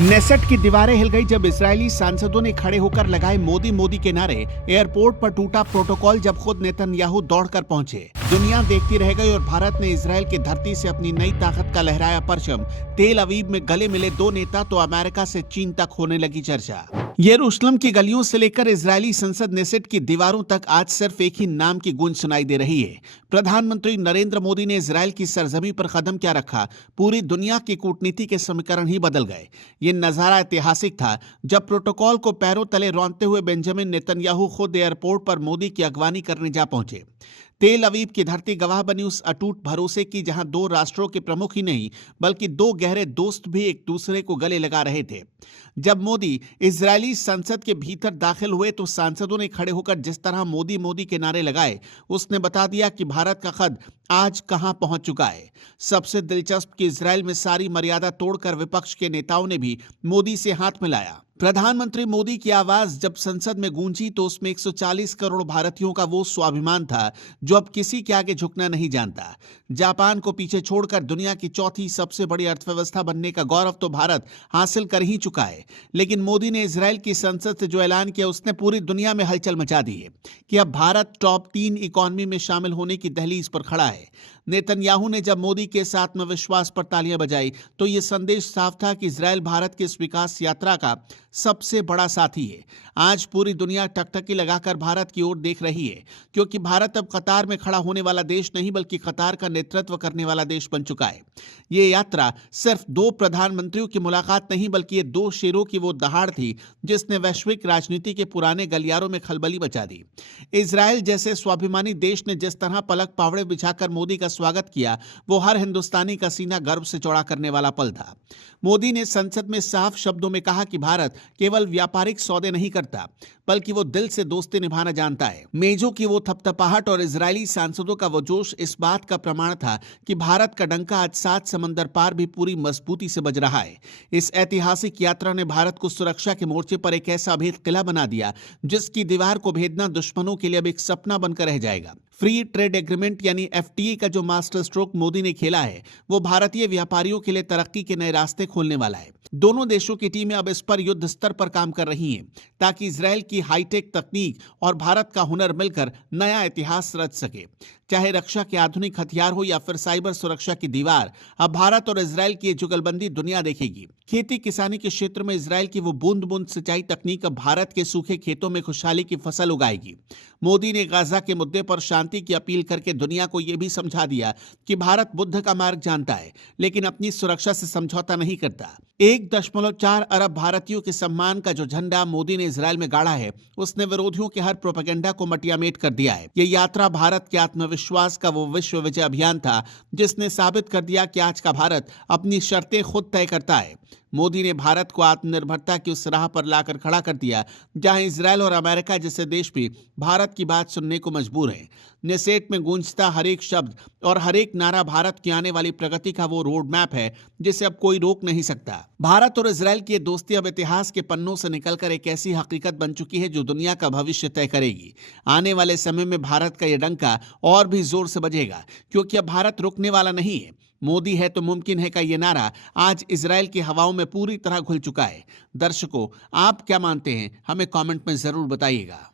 Knesset की दीवारें हिल गई जब इजरायली सांसदों ने खड़े होकर लगाए मोदी मोदी के नारे। एयरपोर्ट पर टूटा प्रोटोकॉल जब खुद नेतन्याहू दौड़कर पहुंचे। दुनिया देखती रह गई और भारत ने इजरायल की धरती से अपनी नई ताकत का लहराया परचम। तेल अवीव में गले मिले दो नेता तो अमेरिका से चीन तक होने लगी चर्चा। यरूशलेम की गलियों से लेकर इजरायली संसद नेसेट की दीवारों तक आज सिर्फ एक ही नाम की गूंज सुनाई दे रही है। प्रधानमंत्री नरेंद्र मोदी ने इजरायल की सरजमी पर कदम क्या रखा, पूरी दुनिया की कूटनीति के समीकरण ही बदल गए। ये नजारा ऐतिहासिक था जब प्रोटोकॉल को पैरों तले रौंदते हुए बेंजामिन नेतन्याहू खुद एयरपोर्ट पर मोदी की अगवानी करने जा पहुंचे। तेल अवीव की धरती गवाह बनी उस अटूट भरोसे की जहां दो राष्ट्रों के प्रमुख ही नहीं बल्कि दो गहरे दोस्त भी एक दूसरे को गले लगा रहे थे। जब मोदी इजरायली संसद के भीतर दाखिल हुए तो सांसदों ने खड़े होकर जिस तरह मोदी मोदी के नारे लगाए, उसने बता दिया कि भारत का कद आज कहां पहुंच चुका है। सबसे दिलचस्प कि इजरायल में सारी मर्यादा तोड़कर विपक्ष के नेताओं ने भी मोदी से हाथ मिलाया। प्रधानमंत्री मोदी की आवाज जब संसद में गूंजी तो उसमें 140 करोड़ भारतीयों का वो स्वाभिमान था जो अब किसी के आगे झुकना नहीं जानता। जापान को पीछे छोड़कर दुनिया की चौथी सबसे बड़ी अर्थव्यवस्था बनने का गौरव तो भारत हासिल कर ही चुका है, लेकिन मोदी ने इजरायल की संसद से जो ऐलान किया उसने पूरी दुनिया में हलचल मचा दी है कि अब भारत टॉप 3 इकोनॉमी में शामिल होने की दहलीज पर खड़ा है। नेतन्याहू ने जब मोदी के इस आत्मविश्वास पर तालियां बजाई तो यह संदेश साफ था कि इजरायल भारत की इस विकास यात्रा का सबसे बड़ा साथी है। आज पूरी दुनिया टकटकी लगाकर भारत की ओर देख रही है, क्योंकि भारत अब कतार में खड़ा होने वाला देश नहीं बल्कि कतार का नेतृत्व करने वाला देश बन चुका है। ये यात्रा सिर्फ दो प्रधानमंत्रियों की मुलाकात नहीं बल्कि ये दो शेरों की वो दहाड़ थी जिसने वैश्विक राजनीति के पुराने गलियारों में खलबली मचा दी। इजरायल जैसे स्वाभिमानी देश ने जिस तरह पलक पावड़े बिछाकर मोदी का स्वागत किया, वो हर हिंदुस्तानी का सीना गर्व से चौड़ा करने वाला पल था। मोदी ने संसद में साफ शब्दों में कहा कि भारत केवल व्यापारिक सौदे नहीं करता बल्कि वो दिल से दोस्ती निभाना जानता है। मेजों की वो थपथपाहट और इजरायली सांसदों का वो जोश इस बात का प्रमाण था कि भारत का डंका आज 7 समंदर पार भी पूरी मजबूती से बज रहा है। इस ऐतिहासिक यात्रा ने भारत को सुरक्षा के मोर्चे पर एक ऐसा अभेद किला बना दिया जिसकी दीवार को भेदना दुश्मनों के लिए अब एक सपना बनकर रह जाएगा। फ्री ट्रेड एग्रीमेंट यानी एफटीए का जो मास्टर स्ट्रोक मोदी ने खेला है वो भारतीय व्यापारियों के लिए तरक्की के नए रास्ते खोलने वाला है। दोनों देशों की टीमें अब इस पर युद्ध स्तर पर काम कर रही हैं ताकि इजरायल की हाईटेक तकनीक और भारत का हुनर मिलकर नया इतिहास रच सके। चाहे रक्षा के आधुनिक हथियार हो या फिर साइबर सुरक्षा की दीवार, अब भारत और इजरायल की जुगलबंदी दुनिया देखेगी। खेती किसानी के क्षेत्र में इजरायल की वो बूंद बूंद सिंचाई तकनीक अब भारत के सूखे खेतों में खुशहाली की फसल उगाएगी। मोदी ने गाजा के मुद्दे पर शांति की अपील करके दुनिया को यह भी समझा दिया कि भारत बुद्ध का मार्ग जानता है लेकिन अपनी सुरक्षा से समझौता नहीं करता। 1.4 अरब भारतीयों के सम्मान का जो झंडा मोदी ने इजरायल में गाड़ा है उसने विरोधियों के हर प्रोपेगेंडा को मटियामेट कर दिया है। यह यात्रा भारत के आत्मविश्वास का वो विश्व विजय अभियान था जिसने साबित कर दिया कि आज का भारत अपनी शर्तें खुद तय करता है। मोदी ने भारत को आत्मनिर्भरता की उस राह पर लाकर खड़ा कर दिया जहां इजरायल और अमेरिका जैसे देश भी भारत की बात सुनने को मजबूर हैं। नेसेट में गूंजता हर एक शब्द और हर एक नारा भारत की आने वाली प्रगति का वो रोड मैप है जिसे अब कोई रोक नहीं सकता। भारत और इजरायल की दोस्ती अब इतिहास के पन्नों से निकलकर एक ऐसी हकीकत बन चुकी है जो दुनिया का भविष्य तय करेगी। आने वाले समय में भारत का यह डंका और भी जोर से बजेगा क्योंकि अब भारत रुकने वाला नहीं है। मोदी है तो मुमकिन है का ये नारा आज इजरायल की हवाओं में पूरी तरह घुल चुका है। दर्शकों, आप क्या मानते हैं? हमें कमेंट में जरूर बताइएगा।